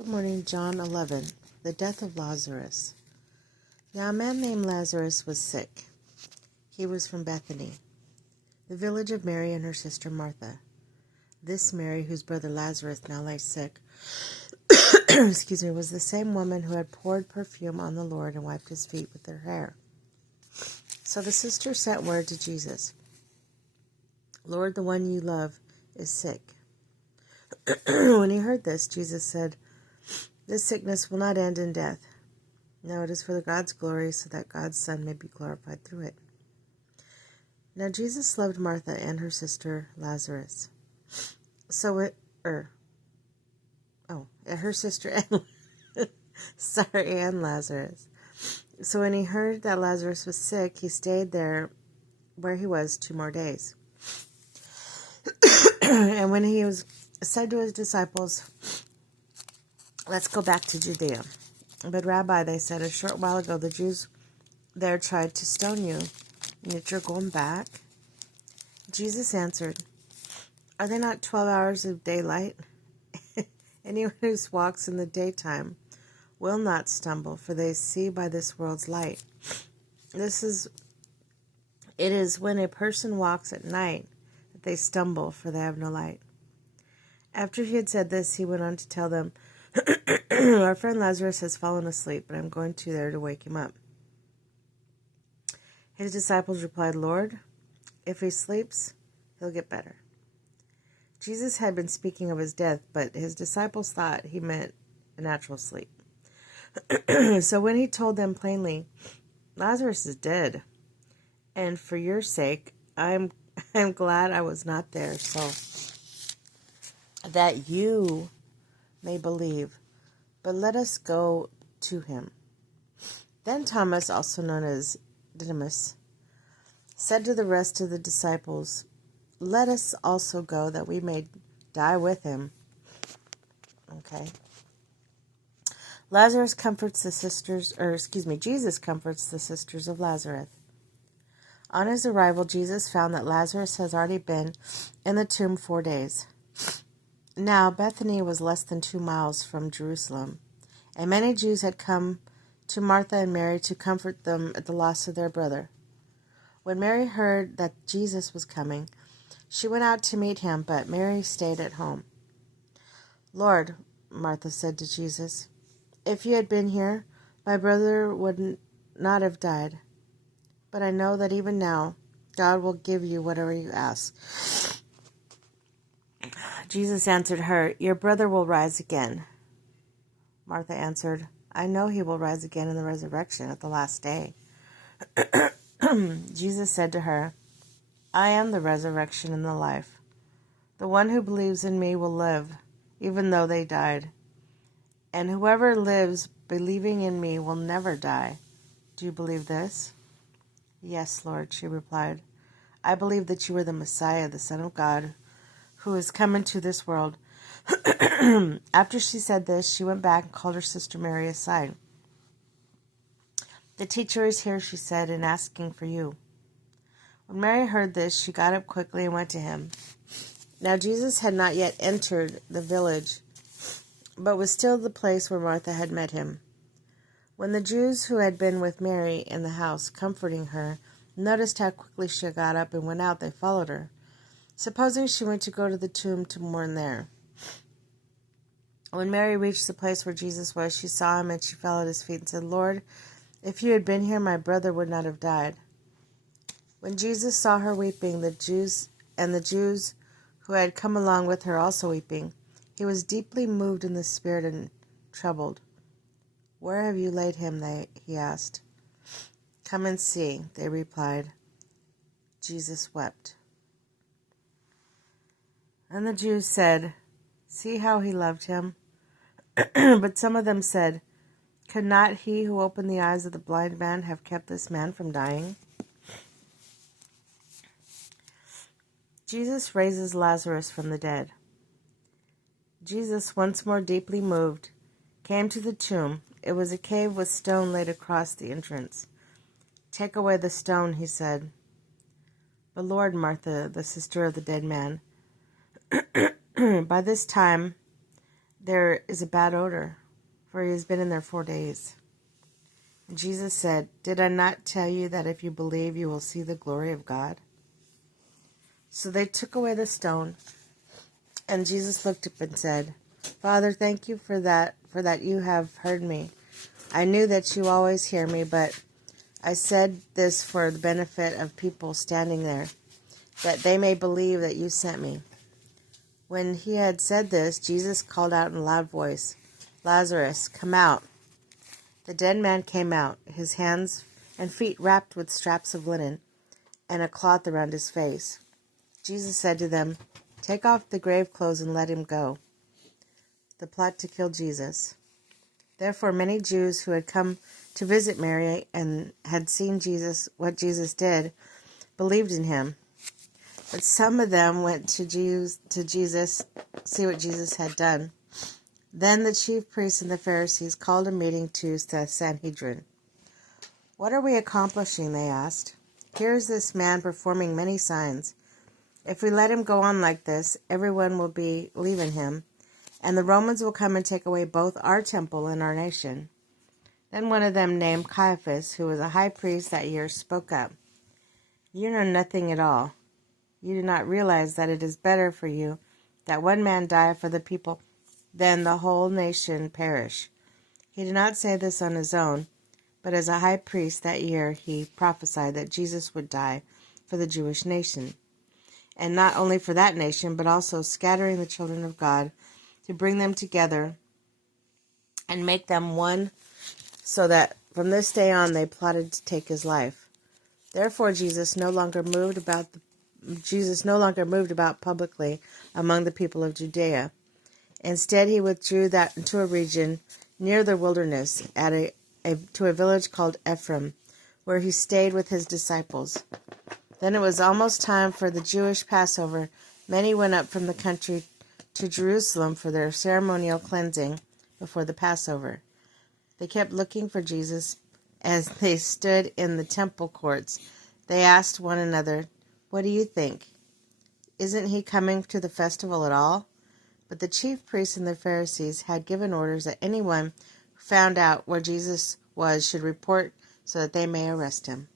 Good morning, John 11. The death of Lazarus. Now a man named Lazarus was sick. He was from Bethany, the village of Mary and her sister Martha. This Mary, whose brother Lazarus now lay sick, was the same woman who had poured perfume on the Lord and wiped his feet with her hair. So the sister sent word to Jesus, "Lord, the one you love is sick." When he heard this, Jesus said, "This sickness will not end in death. No, it is for God's glory, so that God's Son may be glorified through it." Now Jesus loved Martha and her sister Lazarus. Her sister and Lazarus. So when he heard that Lazarus was sick, he stayed there where he was 2 more days. And when he was said to his disciples, "Let's go back to Judea." But Rabbi, they said, "A short while ago the Jews there tried to stone you, and yet you're going back?" Jesus answered, "Are they not 12 hours of daylight? Anyone who walks in the daytime will not stumble, for they see by this world's light. It is when a person walks at night that they stumble, for they have no light." After he had said this, he went on to tell them, "Our friend Lazarus has fallen asleep, but I'm going there to wake him up." His disciples replied, "Lord, if he sleeps, he'll get better." Jesus had been speaking of his death, but his disciples thought he meant a natural sleep. So when he told them plainly, "Lazarus is dead, and for your sake, I'm glad I was not there, so that you may believe. But let us go to him." Then Thomas, also known as Didymus, said to the rest of the disciples, "Let us also go, that we may die with him." Okay. Jesus comforts the sisters of Lazarus. On his arrival, Jesus found that Lazarus has already been in the tomb 4 days. Now, Bethany was less than 2 miles from Jerusalem, and many Jews had come to Martha and Mary to comfort them at the loss of their brother. When Mary heard that Jesus was coming, she went out to meet him, but Mary stayed at home. "Lord," Martha said to Jesus, "if you had been here, my brother would not have died. But I know that even now, God will give you whatever you ask." Jesus answered her, "Your brother will rise again." Martha answered, "I know he will rise again in the resurrection at the last day." Jesus said to her, "I am the resurrection and the life. The one who believes in me will live, even though they died. And whoever lives believing in me will never die. Do you believe this?" "Yes, Lord," she replied. "I believe that you are the Messiah, the Son of God, who has come into this world." After she said this, she went back and called her sister Mary aside. "The teacher is here," she said, "and asking for you." When Mary heard this, she got up quickly and went to him. Now Jesus had not yet entered the village, but was still the place where Martha had met him. When the Jews who had been with Mary in the house, comforting her, noticed how quickly she got up and went out, they followed her, supposing she went to go to the tomb to mourn there. When Mary reached the place where Jesus was, she saw him, and she fell at his feet and said, "Lord, if you had been here, my brother would not have died." When Jesus saw her weeping, the Jews who had come along with her also weeping, he was deeply moved in the spirit and troubled. "Where have you laid him?" he asked. "Come and see," they replied. Jesus wept. And the Jews said, "See how he loved him." But some of them said, "Could not he who opened the eyes of the blind man have kept this man from dying?" Jesus raises Lazarus from the dead. Jesus, once more deeply moved, came to the tomb. It was a cave with stone laid across the entrance. "Take away the stone," he said. But Lord, Martha, the sister of the dead man, by this time there is a bad odor, for he has been in there 4 days." And Jesus said, "Did I not tell you that if you believe, you will see the glory of God?" So they took away the stone, and Jesus looked up and said, "Father, thank you for that you have heard me. I knew that you always hear me, but I said this for the benefit of people standing there, that they may believe that you sent me." When he had said this, Jesus called out in a loud voice, "Lazarus, come out." The dead man came out, his hands and feet wrapped with straps of linen, and a cloth around his face. Jesus said to them, "Take off the grave clothes and let him go." The plot to kill Jesus. Therefore many Jews who had come to visit Mary and had seen what Jesus did, believed in him. But some of them went to Jesus see what Jesus had done. Then the chief priests and the Pharisees called a meeting to the Sanhedrin. "What are we accomplishing?" they asked. "Here is this man performing many signs. If we let him go on like this, everyone will believe in him, and the Romans will come and take away both our temple and our nation." Then one of them, named Caiaphas, who was a high priest that year, spoke up. "You know nothing at all. You do not realize that it is better for you that one man die for the people than the whole nation perish." He did not say this on his own, but as a high priest that year he prophesied that Jesus would die for the Jewish nation, and not only for that nation, but also scattering the children of God to bring them together and make them one, so that from this day on they plotted to take his life. Therefore Jesus no longer moved about publicly among the people of Judea. Instead, he withdrew that into a region near the wilderness, to a village called Ephraim, where he stayed with his disciples. Then it was almost time for the Jewish Passover. Many went up from the country to Jerusalem for their ceremonial cleansing before the Passover. They kept looking for Jesus as they stood in the temple courts. They asked one another, "What do you think? Isn't he coming to the festival at all?" But the chief priests and the Pharisees had given orders that anyone who found out where Jesus was should report, so that they may arrest him.